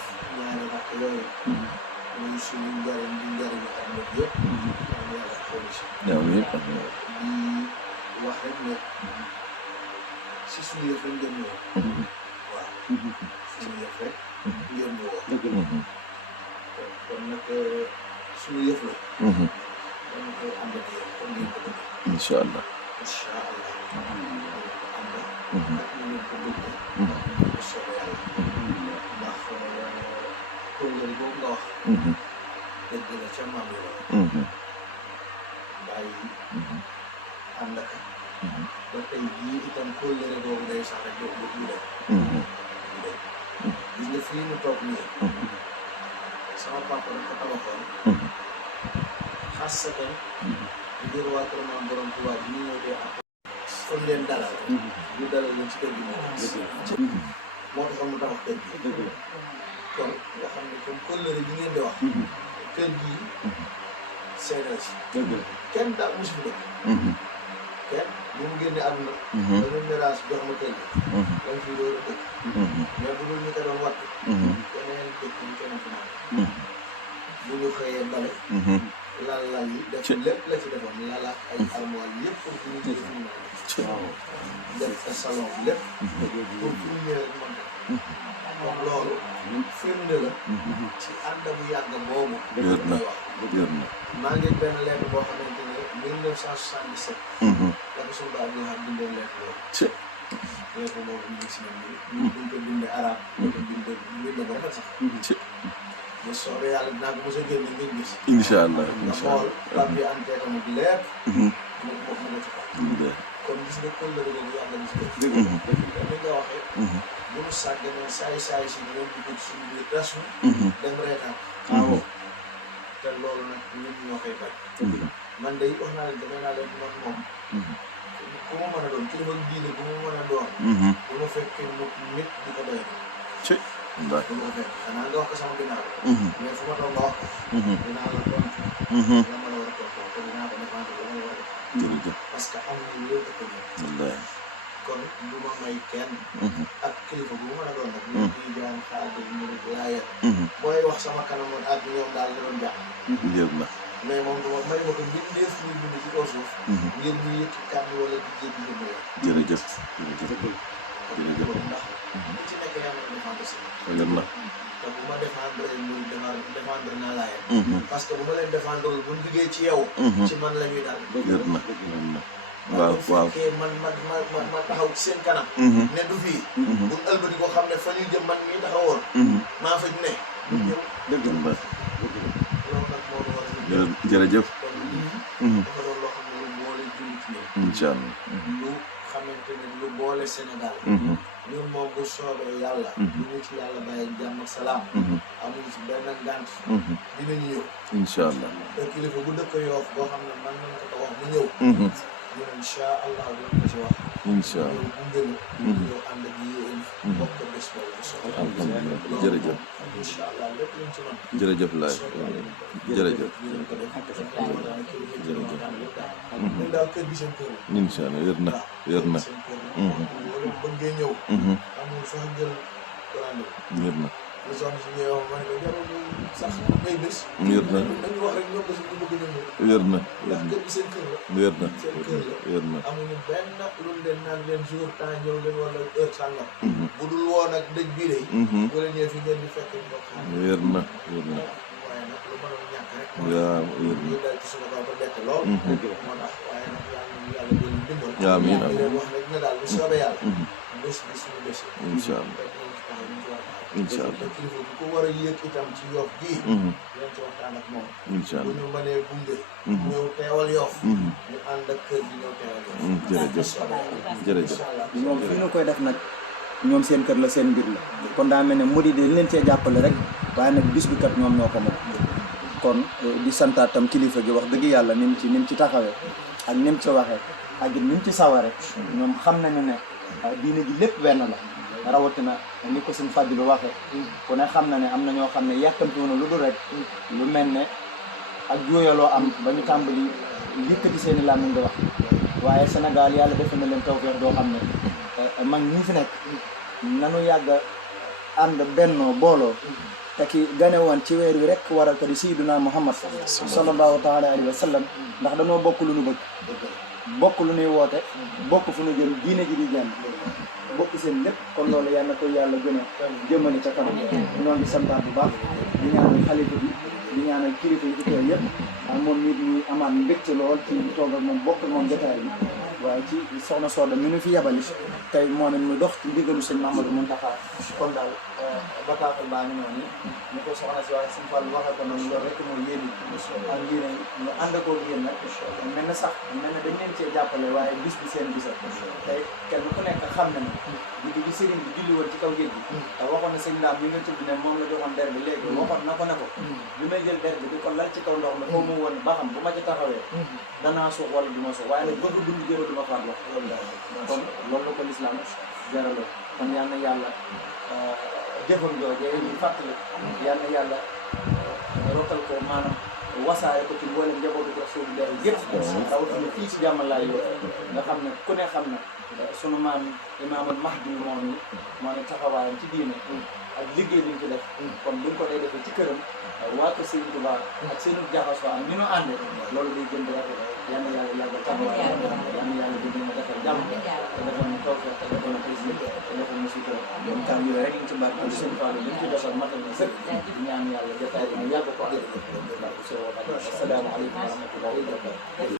def ñaari rakk yooyu muy suñu njariñ di njariñu am na yëpp am yàlla xool si di wax rek ne si suñu yëf rek ngeen woo waaw suñu yëf rek ngeen woo kon nag suñu yëf la dama koy ànd ak yéen comme ngeen ko bëgg incha allah ànd ak ñu ngeen ko bëggee bu soobee yàlla ndax kóllëre boobu nga wax dëgg la ca maam yi la bàyyi ànd ak ba tey jii itam kóllëre boobu day sax rek doo du dem gis nga fii mu toog nii sama papa dafa tabaxoon xasatan ngir waa kër maam borom Tuubaa bi ñu ñëw dee ak kon leen dalal ñu dalal leen ci kër gi moo taxoon mu tabax kër gi kon nga xam ne comme kóllëre bi ngeen di wax kër gi seedal si kenn daal mosu fi dëkk kenn bu mu génne àdduna dañu miraas jox ma kër gi dañ fi door a dëkk mais bu dul ñu ko doon wattu keneen dëkk ñu keneen fi naan bu ñu xëyee bale lal yi def lépp la ci defoon lala ay armoire yëpp pour que ñu jëlee fi mu def sa salon bi lépp pour que ñu ñëwee rek mën kon loolu firnde la ci ànd bu yàgg boobu wér na maa ngi benn lettre boo xamante ne 1977 la ko suñu baax ñu xam bindoon lettre boobu lettre boobu ñu gis nañ ni buñ ko bindee arabe ñu ko bind ba rafet sax bu soobee yàlla dinaa ko mos a génne ngeen gis incha allah nga xool papier ante tamit lépp mu nga ci kaw kon gis nga kóllëre boobu yàlla gis ko ni nga waxee bu mu sàgganee saay si ñoom di ko ci suñu biir rasu dem reetaan xaawoo te loolu nag ñun ñoo koy bañ man day wax naa leen damay naa leen man moom ku ma mën a doon kilifa diine bu ma mën a doon bu ma fekkee mu nit di ko doy bu ma ko fekk xanaa nga wax ko sama ginnaaw mais fu ma toog nga wax ko dinaa la tontu la ma la war a tontu te dinaa ko défendre la ma la war a def parce que am na loolu ëpp na kon du ma may kenn ak kilifa bu ma mën a doon nag ñu di jaan xaadir ñu laayet booy wax sama kanamoon ak ñoom daal la doon jàpp mais moom duma may ma ko mbindeef muy bind ci kaw suuf ngir ñu yëkki kàddu wala di jéggi jëmm yoon jërëjëf ndax li ci nekk yaa ma défendre si te bu ma défendre muy défendre naa laayet parce que bu ma leen défendre bu ñu duggee ci yow ci man la ñuy daal waaw fekkee man ma taxaw ci seen kanam ne du fii bu ëlbati ko xam ne fa ñu jëm man mii taxawoon maa fa ne ñëw loolu nag moo war a jërëjëf kon lii dafa doon loo xam ne lu boole jullit ñi incha allah lu xamante ne lu boole Sénégal ñun moom bu soobee yàlla bu ñu ci yàlla bàyyi jàmm ak salaam amuñu ci benn ngànt dinañu ñëw incha allah te kilifa bu dëkk Yoof boo xam ne man nañ ko wax mu ñëw ñun incha allah dinañ ko ci wax incha allah bu ngeen ñëw ànd ak yéen bokk bés boobu bu soobee alhamdulilah jërëjëf incha allah lépp luñ ci mën jërëjëf laay jërëjëf dinañ ko def jërëjëf ñun daal kër gi seen kër la incha allah wér na seen kër la wala bëggee ñëw amul sax jël rendez-vous wér na lu soxna si ñëw ma ne ko jarul sax ngay bés wér na dañu wax rek ñoom bés bu bëgg ñëw wér na ndax kër gi seen kër la wér na seen kër la wér na amuñu benn lu leen naan leen jour temps ñëw leen wala heure sàngam bu dul woon ak dëj bii day wala ñëw fi ngeen di fekk mbokk wér na waaye nag lu mënoon ñàkk rek waaw wér na ñu dal ci suñu kaw ba bett lool moo tax waaye nag yàlla doon dimbal amiin leen wax rek ne daal bu soobee yàlla bés bi suñu bés incha allah incha allah kilifa bu ko war a yëg itam ci Yoof gii leen ci waxtaan ak moom incha bu allah ñu mënee gunge ñëw teewal Yoof ñu ànd ak kër gi ñëw teewal Yoof jërëjëf ñoom fi ñu koy def nag ñoom seen kër la seen mbir la kon daa mel ne murid yi leen cee jàppale rek waaye nag bis bi kat ñoom ñoo ko moom kon di santaat tam kilifa gi wax dëgg yàlla ni mu ci taxawee ak ni mu ci waxee ak it ni mu ci saware ñoom xam nañu ne diine ji lépp benn la rawatina ni ko suñ Fàdilu waxee ku ne xam na ne am na ñoo xam ne yàkkamti woon lu dul rek lu mel ne ak jooyaloo am ba ñu tàmbali yëkkati seeni làmmiñ di wax waaye Sénégal yàlla def na leen tawfeex doo xam ne mag ñi fi nekk nanu yàgg ànd bennoo booloo te ki gane woon ci weer wi rek waral ko di sayyiduna Muhammad sallallahu taala alayhi wa sallam ndax dañoo bokk lu nu bëgg bokk lu nuy woote bokk fu nu jëm diine ji di jàmm bokk seen lépp kon loolu yal na ko yàlla gën a jëmale ca kanam ñoo ngi santaat bu baax di ñaanal xalifa bi di ñaanal kilifa yi ci teew yëpp moom nit ñi amaat mbégte lool ci toog ak moom bokk moom jotaay bi waaye ci soxna Soda mi nu fi yabali tey moo ne mu dox ci ndigalu sëñ Mamadou Mountakha kon daal bataaxal baa ngi noonu ni ko soxna si waxee sëñ Fall waxee ko noonu loolu rek mooy yéen ak yéen ñu ànd ak yéen nag mel na sax mel na dañ leen cee jàppale waaye bis bi seen bisa tey kenn ku nekk xam na ne guddi gi sëriñ bi julli woon ci kaw géej gi te waxoon na sëñ Lam mi nga tudd ne moom la joxoon der bi léegi waxoon na ko ne ko bi may jël der bi di ko lal ci kaw ndox mi foo mu woon ba xam bu ma ci taxawee danaa suux wala du ma suux waaye nag bëgg dund jëro du ma faat wax loolu daal kon loolu la ko lislaam jaralo kon yal na yàlla jëfam joojee ñu fàttali yal na yàlla rotal ko maanaam wasaare ko ci mboolem njabootu ko suufu der yëpp rawatina fii ci jàmmalaay yoo nga xam ne ku ne xam na sunu maam Imaamul Mahdi moom ni moo ne taxawaayam ci diine ak liggéey bi ñu ko def kon bu ñu ko dee defee ci këram waa ko Sëriñ Tuubaa ak seenu jaxasoo am ni nu àndee loolu day gën di rafet yal na yàlla yàggal taxawaay yal na yàlla di gën a defal jàmm te defal ñu tawfeex te defal ñu xis te defal ñu sutura donc kàddu yooyu rek ñu ci barke ci seen Fall li ñu ci defal matal na sëkk ñaan yàlla jotaay bi ñu yàgg ko am asalaamaaleykum wa rahmatullahi wa barakatuh